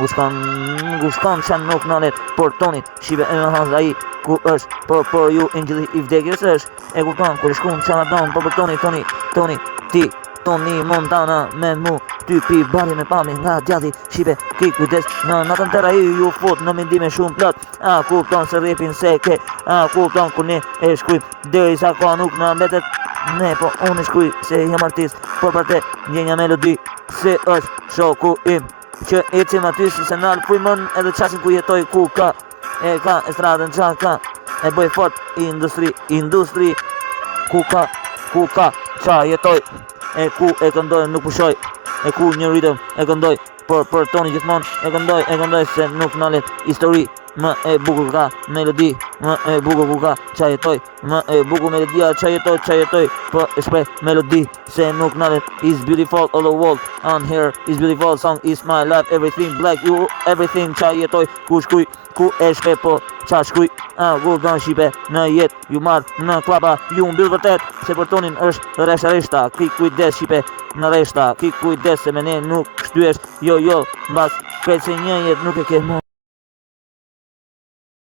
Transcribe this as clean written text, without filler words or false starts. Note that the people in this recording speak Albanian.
Gushkan që nuk nalet për Toni, shive e në hanz ai ku është për ju ingjili i vdekjes është e kupton kur shkon çanadon për Toni Toni Montana me mu ty pi bari me pami nga djati shive ki kujdes në natën tëra ju fut në mendime shumë plot kupton se rrepin se ke kupton kur ne e shkruj deri sa ka nuk na mbetet ne po unë shkruj se jam artist por për te ndjenja melodi se është shoku im që ecim aty si senal frymon edhe qashin ku jetoj ku ka estradën qa ka e bëj fort industri ku ka qa jetoj e ku e këndoj nuk pushoj e ku një ritëm e këndoj për Toni gjithmon e këndoj se nuk nalet histori më e bukur ka melodi më e bukur ku ka qa jetoj më e bukur melodia qa jetoj po e shprej melodi se nuk nalet is beautiful all the world on here is beautiful song is my life everything black you everything qa jetoj ku shkuj ku e shpe po qa shkuj Gurgan Shqipe në jet ju marrë në klapa ju mbyll vërtet se për Tonin është reshta ki kujdes Shqipe në reshta ki kujdes se me ne nuk shtyesh jo mbas krejt se një jet nuk e ke mo